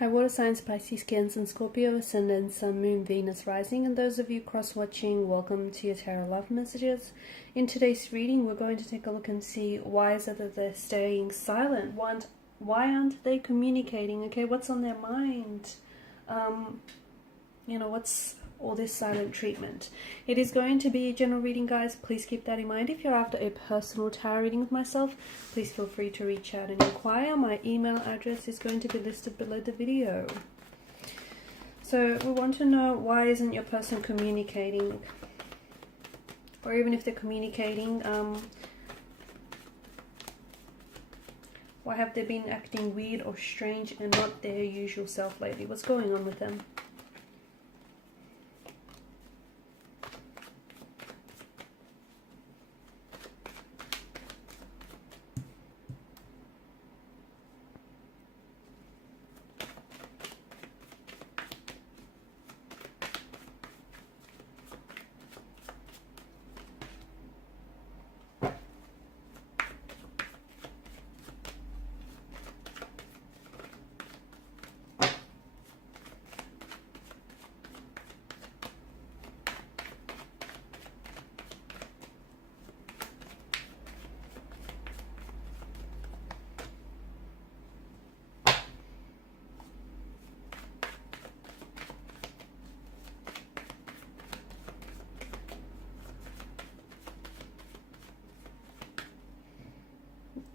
Hi, water signs, Pisces, Cancer, and Scorpio, Ascendant, Sun, Moon, Venus, Rising, and those of you cross-watching, welcome to your Tarot Love Messages. In today's reading, we're going to take a look and see why is it that they're staying silent? Why aren't they communicating? Okay, what's on their mind? What's all this silent treatment? It is going to be a general reading, guys. Please keep that in mind. If you're after a personal tarot reading with myself, please feel free to reach out and inquire. My email address is going to be listed below the video. So we want to know, why isn't your person communicating? Or even if they're communicating, why have they been acting weird or strange and not their usual self lately? What's going on with them?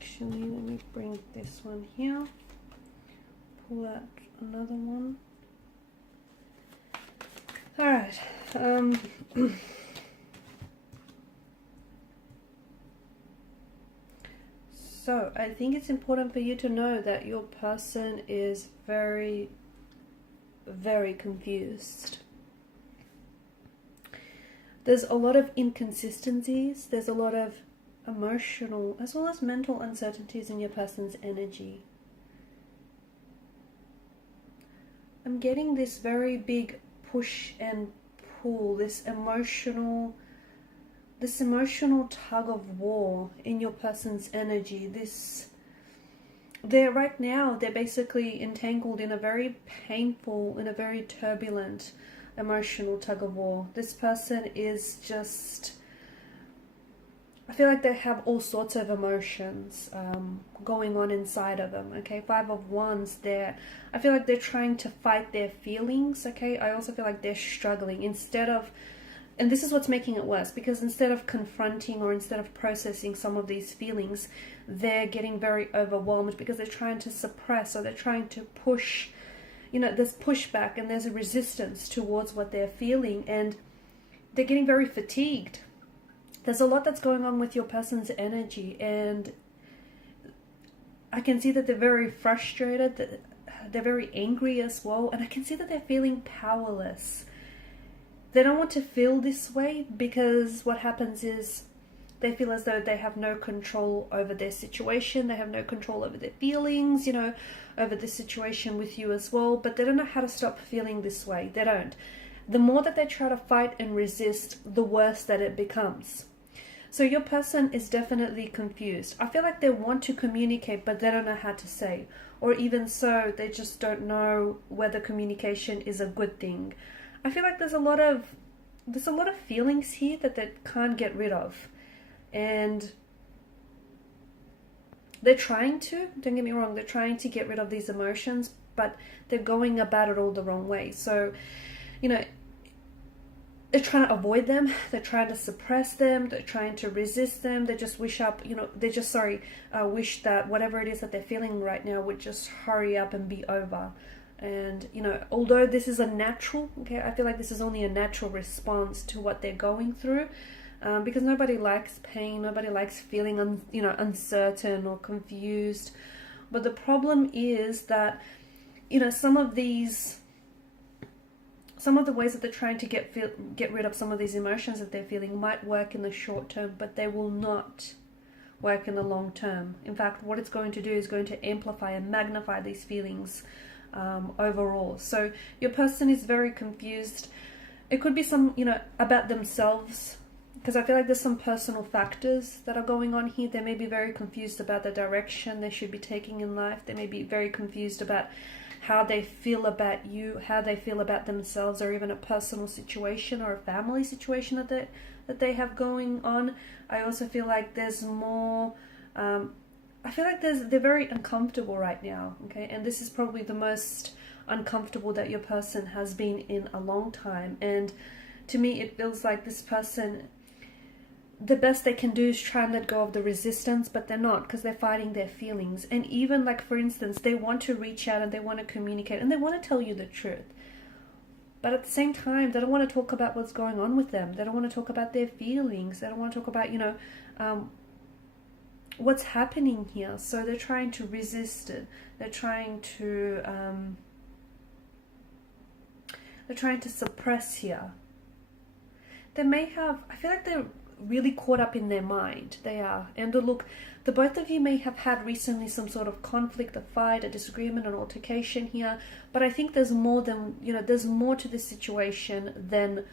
Actually, let me bring this one here, pull out another one. Alright, so I think it's important for you to know that your person is very, very confused. There's a lot of inconsistencies, there's a lot of emotional as well as mental uncertainties in your person's energy. I'm getting this very big push and pull, this emotional tug of war in your person's energy. They're right now, they're basically entangled in a very painful, in a very turbulent emotional tug of war. This person is just, I feel like they have all sorts of emotions going on inside of them, okay? Five of Wands, I feel like they're trying to fight their feelings, okay? I also feel like they're struggling instead of, and this is what's making it worse, because instead of confronting or instead of processing some of these feelings, they're getting very overwhelmed because they're trying to suppress, or they're trying to push, there's pushback and there's a resistance towards what they're feeling, and they're getting very fatigued. There's a lot that's going on with your person's energy, and I can see that they're very frustrated, that they're very angry as well, and I can see that they're feeling powerless. They don't want to feel this way, because what happens is they feel as though they have no control over their situation, they have no control over their feelings, over the situation with you as well, but they don't know how to stop feeling this way. They don't. The more that they try to fight and resist, the worse that it becomes. So your person is definitely confused. I feel like they want to communicate, but they don't know how to say. Or even so, they just don't know whether communication is a good thing. I feel like there's a lot of feelings here that they can't get rid of. And they're trying to, don't get me wrong, they're trying to get rid of these emotions, but they're going about it all the wrong way. So, they're trying to avoid them, they're trying to suppress them, they're trying to resist them, they just wish that whatever it is that they're feeling right now would just hurry up and be over. And, although this is a natural, okay, I feel like this is only a natural response to what they're going through, because nobody likes pain, nobody likes feeling, uncertain or confused. But the problem is that, some of the ways that they're trying to get rid of some of these emotions that they're feeling might work in the short term, but they will not work in the long term. In fact, what it's going to do is going to amplify and magnify these feelings overall. So your person is very confused. It could be some, about themselves, because I feel like there's some personal factors that are going on here. They may be very confused about the direction they should be taking in life. They may be very confused about how they feel about you, how they feel about themselves, or even a personal situation or a family situation that they have going on. I also feel like there's more, I feel like they're very uncomfortable right now, okay? And this is probably the most uncomfortable that your person has been in a long time. And to me, it feels like this person, the best they can do is try and let go of the resistance, but they're not, because they're fighting their feelings. And even like, for instance, they want to reach out and they want to communicate and they want to tell you the truth. But at the same time, they don't want to talk about what's going on with them. They don't want to talk about their feelings. They don't want to talk about, what's happening here. So they're trying to resist it. They're trying to suppress here. They may have, I feel like they're really caught up in their mind. They are. And look, the both of you may have had recently some sort of conflict, a fight, a disagreement, an altercation here. But I think there's more than, there's more to this situation than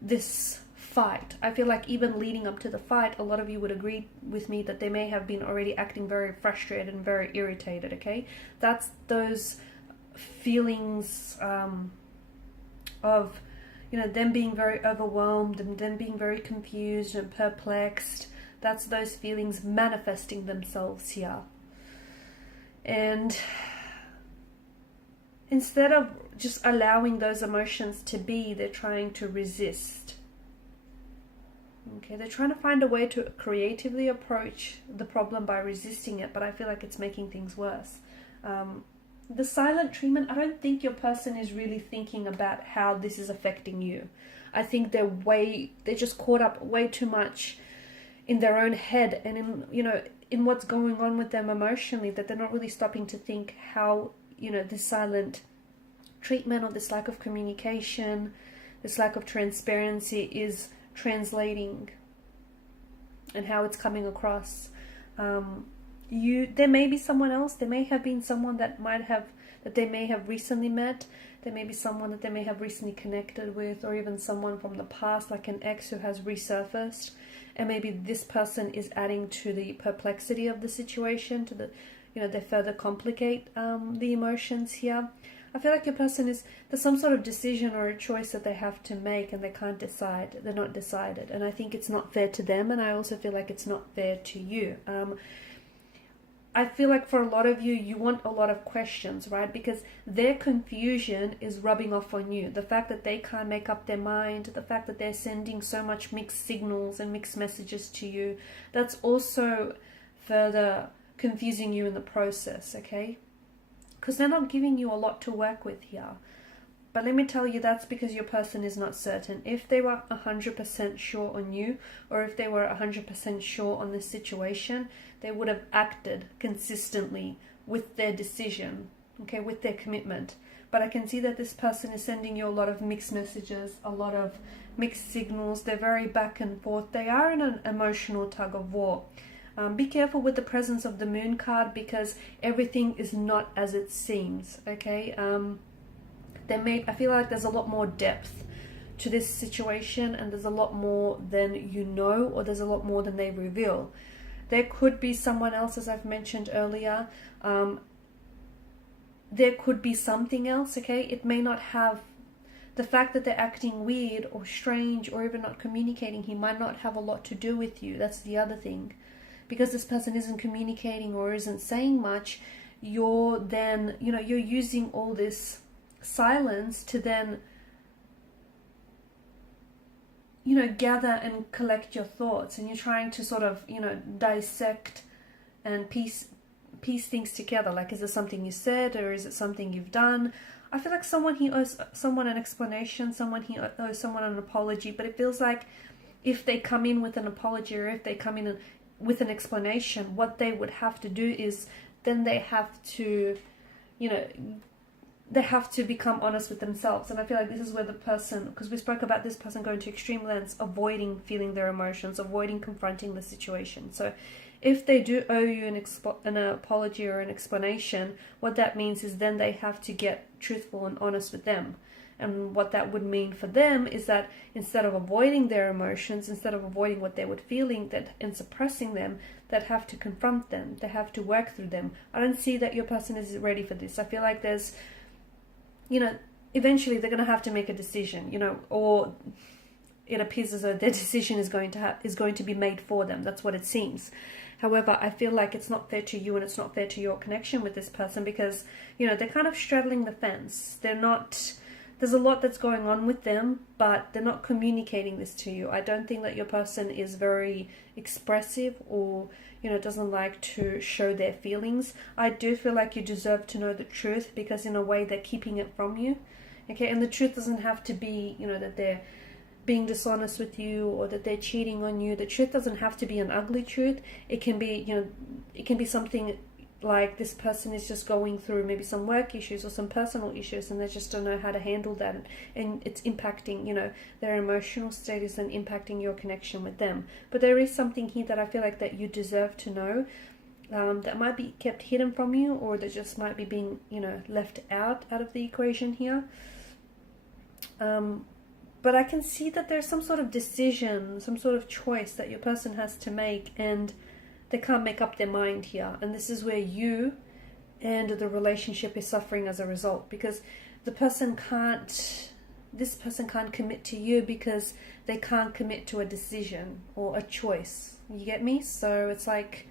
this fight. I feel like even leading up to the fight, a lot of you would agree with me that they may have been already acting very frustrated and very irritated, okay? That's those feelings of them being very overwhelmed and them being very confused and perplexed. That's those feelings manifesting themselves here. And instead of just allowing those emotions to be, they're trying to resist. Okay, they're trying to find a way to creatively approach the problem by resisting it, but I feel like it's making things worse. The silent treatment, I don't think your person is really thinking about how this is affecting you. I think they're just caught up way too much in their own head and in what's going on with them emotionally, that they're not really stopping to think how, this silent treatment or this lack of communication, this lack of transparency is translating and how it's coming across. There may be someone else. There may have been someone that they may have recently met. There may be someone that they may have recently connected with, or even someone from the past, like an ex who has resurfaced. And maybe this person is adding to the perplexity of the situation, to the, they further complicate the emotions here. I feel like your person there's some sort of decision or a choice that they have to make and they can't decide. They're not decided. And I think it's not fair to them. And I also feel like it's not fair to you. I feel like for a lot of you, you want a lot of questions, right? Because their confusion is rubbing off on you. The fact that they can't make up their mind, the fact that they're sending so much mixed signals and mixed messages to you, that's also further confusing you in the process, okay? Because they're not giving you a lot to work with here. But let me tell you, that's because your person is not certain. If they were 100% sure on you, or if they were 100% sure on this situation, they would have acted consistently with their decision, okay, with their commitment. But I can see that this person is sending you a lot of mixed messages, a lot of mixed signals. They're very back and forth. They are in an emotional tug of war. Be careful with the presence of the moon card, because everything is not as it seems, okay? I feel like there's a lot more depth to this situation, and there's a lot more than you know, or there's a lot more than they reveal. There could be someone else, as I've mentioned earlier. There could be something else, okay? It may not have the fact that they're acting weird or strange or even not communicating. He might not have a lot to do with you. That's the other thing. Because this person isn't communicating or isn't saying much, you're then, you're using all this silence to then gather and collect your thoughts, and you're trying to sort of dissect and piece things together. Like, is it something you said, or is it something you've done? I feel like someone he owes someone an explanation, someone he owes someone an apology. But it feels like if they come in with an apology, or if they come in with an explanation, what they would have to do is then they have to they have to become honest with themselves. And I feel like this is where the person, because we spoke about this person going to extreme lengths, avoiding feeling their emotions, avoiding confronting the situation. So if they do owe you an apology or an explanation, what that means is then they have to get truthful and honest with them. And what that would mean for them is that instead of avoiding their emotions, instead of avoiding what they were feeling and suppressing them, they'd have to confront them. They have to work through them. I don't see that your person is ready for this. I feel like there's you know, eventually they're going to have to make a decision, you know, or it appears as though their decision is going to be made for them. That's what it seems. However, I feel like it's not fair to you and it's not fair to your connection with this person because, you know, they're kind of straddling the fence. They're not, there's a lot that's going on with them, but they're not communicating this to you. I don't think that your person is very expressive or, you know, doesn't like to show their feelings. I do feel like you deserve to know the truth because in a way they're keeping it from you. Okay, and the truth doesn't have to be, you know, that they're being dishonest with you or that they're cheating on you. The truth doesn't have to be an ugly truth. It can be, you know, it can be something like this person is just going through maybe some work issues or some personal issues and they just don't know how to handle that, and it's impacting, you know, their emotional status and impacting your connection with them. But there is something here that I feel like that you deserve to know, that might be kept hidden from you, or that just might be being, you know, left out of the equation here. But I can see that there's some sort of decision, some sort of choice that your person has to make, and they can't make up their mind here. And this is where you and the relationship is suffering as a result, because this person can't commit to you because they can't commit to a decision or a choice. You get me? So it's like,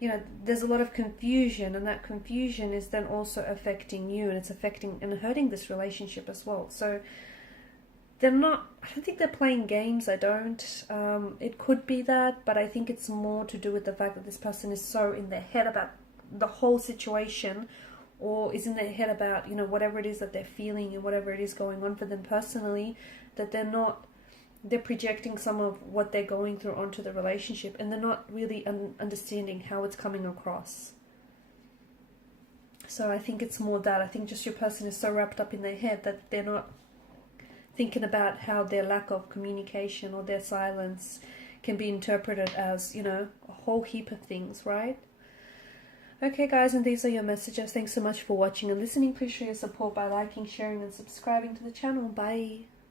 you know, there's a lot of confusion, and that confusion is then also affecting you, and it's affecting and hurting this relationship as well. So I don't think they're playing games. I don't. It could be that, but I think it's more to do with the fact that this person is so in their head about the whole situation, or is in their head about, you know, whatever it is that they're feeling and whatever it is going on for them personally, that they're projecting some of what they're going through onto the relationship, and they're not really understanding how it's coming across. So I think it's more that. I think just your person is so wrapped up in their head that they're not thinking about how their lack of communication or their silence can be interpreted as, you know, a whole heap of things, right? Okay, guys, and these are your messages. Thanks so much for watching and listening. Please show your support by liking, sharing, and subscribing to the channel. Bye.